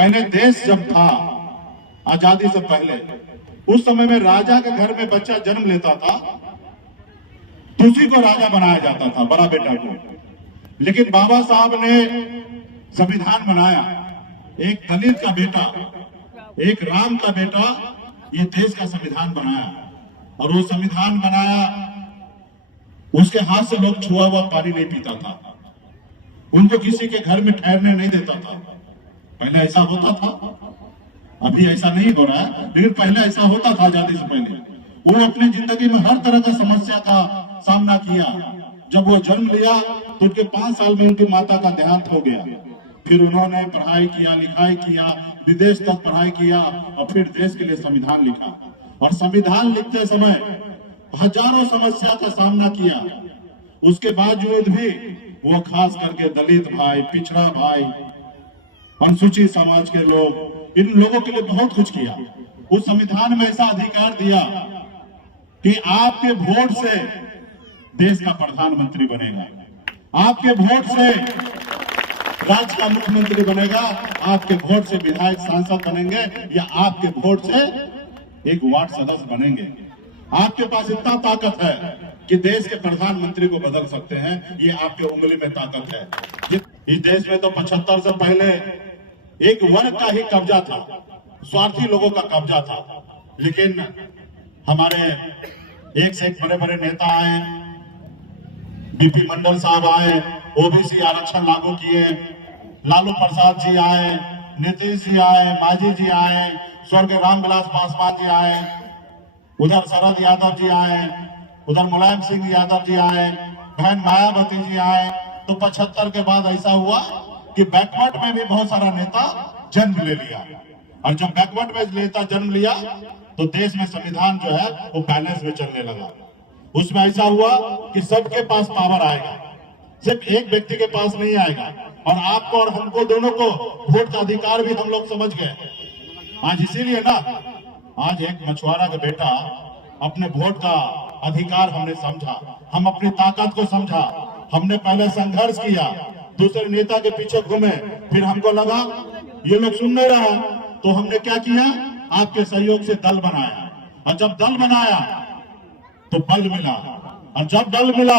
पहले देश जब था आजादी से पहले, उस समय में राजा के घर में बच्चा जन्म लेता था तो उसी को राजा बनाया जाता था, बड़ा बेटा को। लेकिन बाबा साहब ने संविधान बनाया, एक दलित का बेटा, एक राम का बेटा, ये देश का संविधान बनाया। और वो संविधान बनाया, उसके हाथ से लोग छुआ हुआ पानी नहीं पीता था, उनको किसी के घर में ठहरने नहीं देता था। पहले ऐसा होता था, अभी ऐसा नहीं हो रहा है, लेकिन पहले ऐसा होता था आजादी से पहले। वो अपनी जिंदगी में हर तरह का समस्या का सामना किया। जब वो जन्म लिया तो उनके 5 साल में उनकी माता का देहांत हो गया। फिर उन्होंने पढ़ाई किया, लिखाई किया, विदेश तक पढ़ाई किया और फिर देश के लिए संविधान लिखा। और संविधान लिखते समय हजारों समस्या का सामना किया। उसके बावजूद भी वो खास करके दलित भाई, पिछड़ा भाई, अनुसूचित समाज के लोग, इन लोगों के लिए बहुत कुछ किया। उस संविधान में ऐसा अधिकार दिया कि आपके वोट से देश का प्रधानमंत्री बनेगा, आपके वोट से राज्य का मुख्यमंत्री बनेगा, आपके वोट से विधायक सांसद बनेंगे, या आपके वोट से एक वार्ड सदस्य बनेंगे। आपके पास इतना ताकत है कि देश के प्रधानमंत्री को बदल सकते हैं, ये आपके उंगली में ताकत है। इस देश में तो 75 से पहले एक वर्ग का ही कब्जा था, स्वार्थी लोगों का कब्जा था। लेकिन हमारे एक से एक बड़े बड़े नेता आए, बीपी मंडल साहब आए, ओबीसी आरक्षण लागू किए, लालू प्रसाद जी आए, नीतीश जी आए, मांझी जी आए, स्वर्गीय रामविलास पासवान जी आए, उधर शरद यादव जी आए, उधर मुलायम सिंह यादव जी आए, बहन मायावती जी आए। तो 75 के बाद ऐसा हुआ कि बैकवर्ड में भी बहुत सारा नेता जन्म ले लिया। और जब बैकवर्ड में नेता जन्म लिया तो देश में संविधान जो है वो बैलेंस में चलने लगा। उसमें ऐसा हुआ कि सबके पास पावर आएगा, सिर्फ एक व्यक्ति के पास नहीं आएगा। और आपको और हमको दोनों को वोट का अधिकार भी हम लोग समझ गए। आज इसीलिए ना, आज एक मछुआरा का बेटा अपने वोट का अधिकार हमने समझा, हम अपनी ताकत को समझा। हमने पहले संघर्ष किया, दूसरे नेता के पीछे घूमे, फिर हमको लगा ये लोग सुन नहीं रहा, तो हमने क्या किया, आपके सहयोग से दल बनाया। और जब दल बनाया तो बल मिला, और जब बल मिला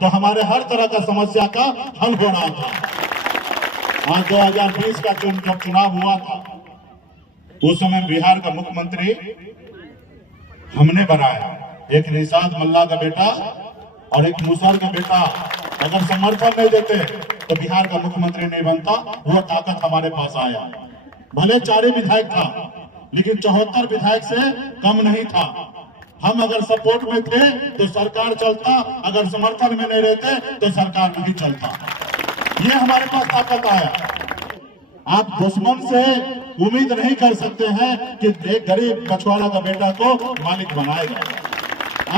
तो हमारे हर तरह का समस्या का हल हो रहा था। आज 2020 का जब चुनाव हुआ था, उस समय बिहार का मुख्यमंत्री हमने बनाया, एक निषाद मल्ला का बेटा और एक मुसहर का बेटा। अगर समर्थन नहीं देते तो बिहार का मुख्यमंत्री नहीं बनता। वो ताकत हमारे पास आया। भले 4 विधायक था, लेकिन 74 विधायक से कम नहीं था। हम अगर सपोर्ट में थे तो सरकार चलता, अगर समर्थन में नहीं रहते तो सरकार नहीं चलता। ये हमारे पास ताकत आया। आप दुश्मन से उम्मीद नहीं कर सकते हैं कि एक गरीब मछुआरा का बेटा को मालिक बनाएगा।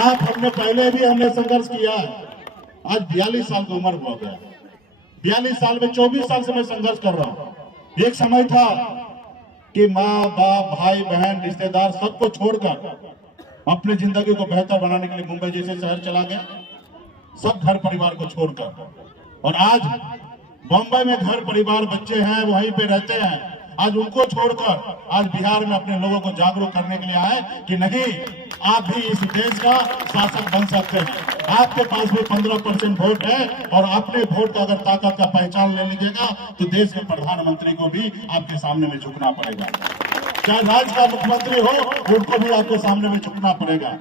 आप हमने पहले भी हमने संघर्ष किया है। आज 42 साल की उम्र हो गया, 42 साल में 24 साल से मैं संघर्ष कर रहा हूं। एक समय था कि माँ बाप, भाई बहन, रिश्तेदार सबको छोड़कर अपनी जिंदगी को बेहतर बनाने के लिए मुंबई जैसे शहर चला गया, सब घर परिवार को छोड़कर। और आज बम्बई में घर परिवार, बच्चे हैं, वहीं पे रहते हैं। आज उनको छोड़कर आज बिहार में अपने लोगों को जागरूक करने के लिए आए कि नहीं, आप भी इस देश का शासक बन सकते हैं। आपके पास भी 15% वोट है, और अपने वोट का अगर ताकत का पहचान ले लीजिएगा तो देश के प्रधानमंत्री को भी आपके सामने में झुकना पड़ेगा। चाहे राज्य का मुख्यमंत्री हो, उनको भी आपके सामने में झुकना पड़ेगा।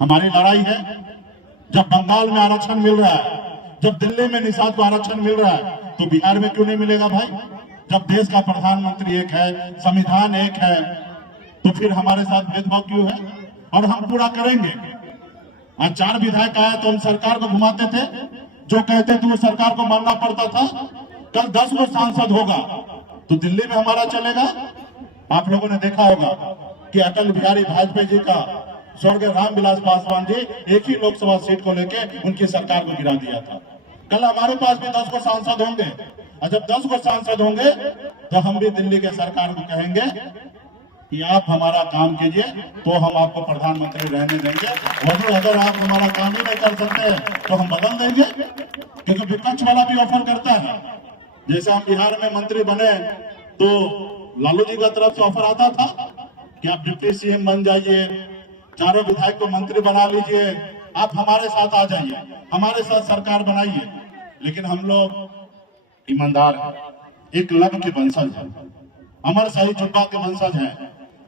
हमारी लड़ाई है। जब बंगाल में आरक्षण मिल रहा है, जब दिल्ली में निषाद को आरक्षण मिल रहा है, तो बिहार में क्यों नहीं मिलेगा भाई? जब देश का प्रधानमंत्री एक है, संविधान एक है, तो फिर हमारे साथ भेदभाव क्यों है? और हम पूरा करेंगे। आज 4 विधायक आए तो हम सरकार को घुमाते थे, जो कहते थे वो सरकार को मानना पड़ता था। कल 10 गो सांसद होगा तो दिल्ली में हमारा चलेगा। आप लोगों ने देखा होगा कि अटल बिहारी वाजपेयी जी का स्वर्गीय रामविलास पासवान जी एक ही लोकसभा सीट को लेके उनकी सरकार को गिरा दिया था। कल हमारे पास भी 10 गो सांसद होंगे, और जब 10 गो सांसद होंगे तो हम भी दिल्ली के सरकार को कहेंगे कि आप हमारा काम कीजिए, तो हम आपको प्रधानमंत्री रहने देंगे। वही अगर आप हमारा काम ही नहीं कर सकते तो हम बदल देंगे, क्योंकि विपक्ष वाला भी ऑफर करता है। जैसे हम बिहार में मंत्री बने तो लालू जी का तरफ से ऑफर आता था कि आप डिप्टी सीएम बन जाइए, चारों विधायक को मंत्री बना लीजिए, आप हमारे साथ आ जाइए, हमारे साथ सरकार बनाइए। लेकिन हम लोग ईमानदार हैं, एक लव के वंशज है, अमर शाही जुब्बा के वंशज हैं,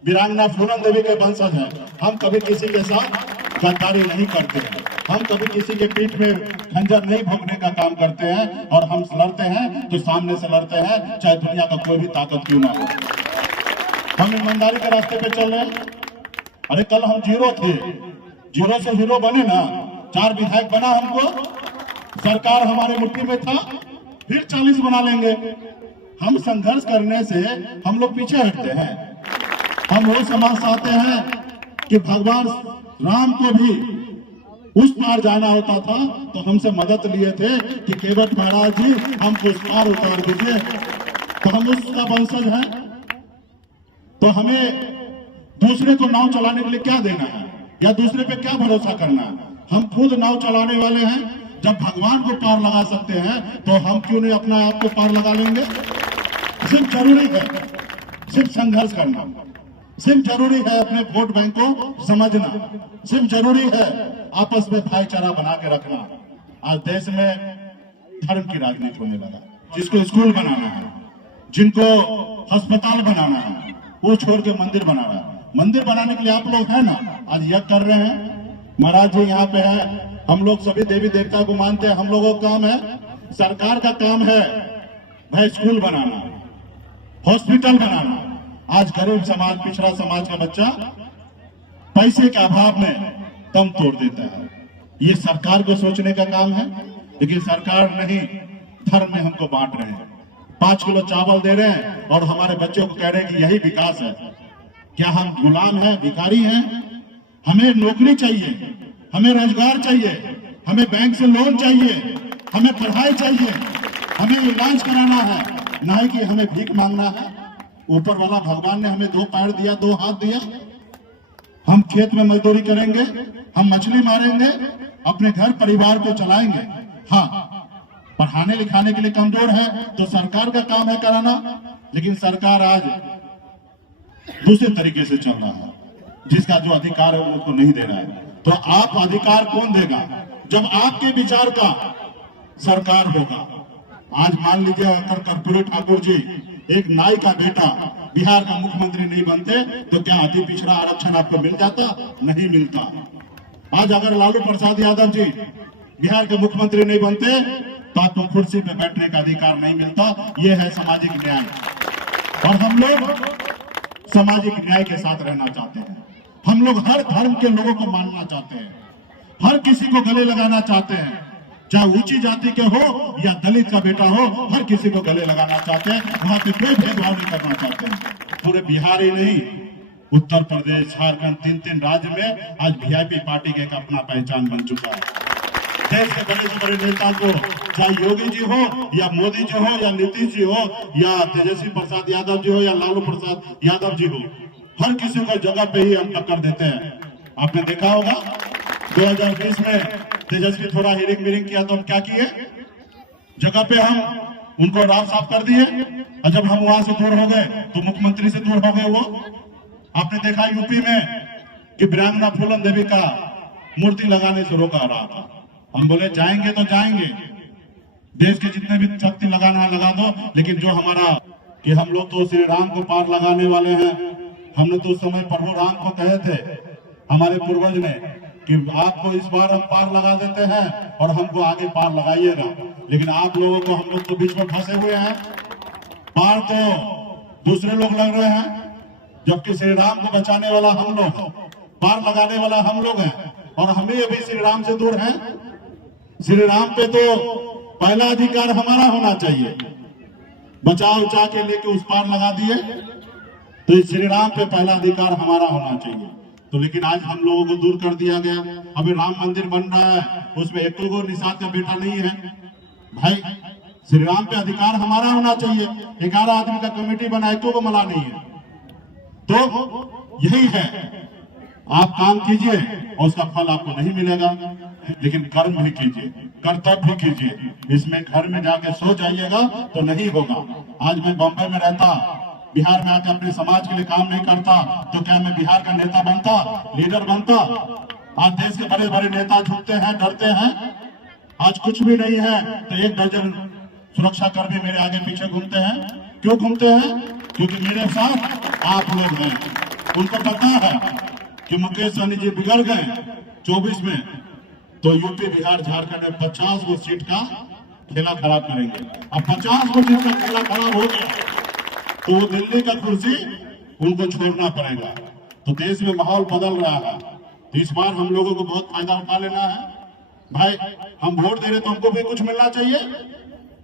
वीरांगना फूलन देवी के वंशज हैं। हम कभी किसी के साथ गद्दारी नहीं करते हैं, हम कभी किसी के पीठ में खंजर नहीं भोंकने का काम करते हैं, और हम लड़ते हैं तो सामने से लड़ते हैं, चाहे दुनिया का कोई भी ताकत क्यों ना हो। हम ईमानदारी के रास्ते पे चल रहे हैं। अरे कल हम जीरो थे, जीरो से हीरो बने ना, 4 विधायक बना हमको, सरकार हमारे मुट्ठी में था, फिर 40 बना लेंगे। हम संघर्ष करने से हम लोग पीछे हटते हैं। हम वो समाज चाहते हैं कि भगवान राम को भी उस पार जाना होता था तो हमसे मदद लिए थे कि केवट महाराज जी हमको उस पार उतार दीजिए। तो हम उसका वंशज हैं, तो हमें दूसरे को नाव चलाने के लिए क्या देना है या दूसरे पे क्या भरोसा करना है। हम खुद नाव चलाने वाले हैं। जब भगवान को पार लगा सकते हैं तो हम क्यों नहीं अपना आप को पार लगा लेंगे। सिर्फ जरूरी है सिर्फ संघर्ष करना, सिर्फ जरूरी है अपने वोट बैंक को समझना, सिर्फ जरूरी है आपस में भाईचारा बना के रखना। आज देश में धर्म की राजनीति होने लगा। जिसको स्कूल बनाना है, जिनको अस्पताल बनाना है, वो छोड़ के मंदिर बनाना है। मंदिर बनाने के लिए आप लोग हैं ना, आज यज्ञ कर रहे हैं। महाराज जी यहाँ पे है, हम लोग सभी देवी देवता को मानते हैं। हम लोगों का काम है, सरकार का काम है भाई स्कूल बनाना, हॉस्पिटल बनाना। आज गरीब समाज, पिछड़ा समाज का बच्चा पैसे के अभाव में दम तोड़ देता है। ये सरकार को सोचने का काम है, लेकिन सरकार नहीं, धर्म में हमको बांट रहे हैं। 5 किलो चावल दे रहे हैं और हमारे बच्चों को कह रहे हैं कि यही विकास है। क्या हम गुलाम हैं, भिखारी हैं? हमें नौकरी चाहिए, हमें रोजगार चाहिए, हमें बैंक से लोन चाहिए, हमें पढ़ाई चाहिए, हमें इलाज कराना है, नहीं कि हमें भीख मांगना है। ऊपर वाला भगवान ने हमें 2 पैर दिया, 2 हाथ दिया। हम खेत में मजदूरी करेंगे, हम मछली मारेंगे, अपने घर परिवार को चलाएंगे। हाँ, पढ़ाने लिखाने के लिए कमजोर है तो सरकार का काम है कराना, लेकिन सरकार आज दूसरे तरीके से चल रहा है। जिसका जो अधिकार है वो उसको नहीं दे रहा है। तो आप अधिकार कौन देगा जब आपके विचार का सरकार होगा। आज मान लीजिए अगर कर्पूरी ठाकुर जी एक नाई का बेटा बिहार का मुख्यमंत्री नहीं बनते तो क्या अति पिछड़ा आरक्षण आपको मिल जाता? नहीं मिलता। आज अगर लालू प्रसाद यादव जी बिहार के मुख्यमंत्री नहीं बनते तो आपको कुर्सी पे बैठने का अधिकार नहीं मिलता। ये है सामाजिक न्याय, और हम लोग सामाजिक न्याय के साथ रहना चाहते हैं। हम लोग हर धर्म के लोगों को मानना चाहते हैं, हर किसी को गले लगाना चाहते हैं, चाहे ऊंची जाति के हो या दलित का बेटा हो, हर किसी को गले लगाना चाहते हैं। वहां पे कोई भेदभाव नहीं करना चाहते हैं। पूरे बिहार ही नहीं, उत्तर प्रदेश, झारखंड, 3 राज्य में आज वीआईपी पार्टी का एक अपना पहचान बन चुका है। देश के बड़े से बड़े नेता को, चाहे योगी जी हो या मोदी जी हो या नीतीश जी हो या तेजस्वी प्रसाद यादव जी हो या लालू प्रसाद यादव जी हो, हर किसी को जगह पे ही हम टक्कर देते हैं। आपने देखा होगा 2020 में तेजस्वी थोड़ा हिरिंग मिरिंग किया तो हम क्या किए, जगह पे हम उनको राह साफ कर दिए, और जब हम वहां से दूर हो गए तो मुख्यमंत्री से दूर हो गए वो। आपने देखा यूपी में कि वीरांगना फूलन देवी का मूर्ति लगाने से रोका रहा था। हम बोले जाएंगे तो जाएंगे, देश के जितने भी शक्ति लगाना है लगा दो, लेकिन जो हमारा कि हम लोग तो श्री राम को पार लगाने वाले हैं। हमने तो उस समय प्रभु राम को कहे थे हमारे पूर्वज ने कि आपको इस बार हम पार लगा देते हैं और हमको आगे पार लगाइएगा, लेकिन आप लोगों को, हम लोग तो बीच में फंसे हुए हैं। पार तो दूसरे लोग लग रहे हैं, जबकि श्री राम को बचाने वाला हम लोग, पार लगाने वाला हम लोग हैं, और हमें अभी श्री राम से दूर हैं। श्री राम पे तो पहला अधिकार हमारा होना चाहिए, बचा उचा के लेके उस पार लगा दिए, तो इस श्री राम पे पहला अधिकार हमारा होना चाहिए। तो लेकिन आज हम लोगों को दूर कर दिया गया। अभी राम मंदिर बन रहा है, उसमें एक को निषाद का बेटा नहीं है। भाई श्री राम पे अधिकार हमारा होना चाहिए। 11 आदमी का कमेटी बना, एक को मला नहीं है। तो यही है, आप काम कीजिए और उसका फल आपको नहीं मिलेगा, लेकिन कर्म भी कीजिए, कर्तव्य भी कीजिए। इसमें घर में जाके सो जाइएगा तो नहीं होगा। आज मैं बॉम्बे में रहता, बिहार में आकर अपने समाज के लिए काम नहीं करता तो क्या मैं बिहार का नेता बनता, लीडर बनता? आज देश के बड़े बड़े नेता झुकते हैं, डरते हैं। आज कुछ भी नहीं है तो 1 दर्जन सुरक्षा कर्मी मेरे आगे पीछे घूमते हैं। क्यों घूमते हैं? क्योंकि मेरे साथ आप लोग हैं। उनको पता है कि मुकेश सहनी जी बिगड़ गए 24 में, तो यूपी, बिहार, झारखंड में 50 गो सीट का खेला खराब करेंगे। अब 50 गो सीट का खेला खराब हो गया तो वो दिल्ली का कुर्सी उनको छोड़ना पड़ेगा। तो देश में माहौल बदल रहा है, तो इस बार हम लोगों को बहुत फायदा उठा लेना है। भाई हम वोट दे रहे तो हमको भी कुछ मिलना चाहिए,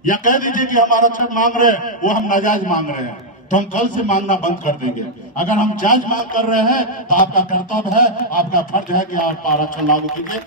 या कह दीजिए कि हम आरक्षण मांग रहे हैं वो हम नाजायज मांग रहे हैं, तो हम कल से मांगना बंद कर देंगे। अगर हम जायज मांग कर रहे हैं तो आपका कर्तव्य है, आपका फर्ज है कि आप आरक्षण लागू कीजिए।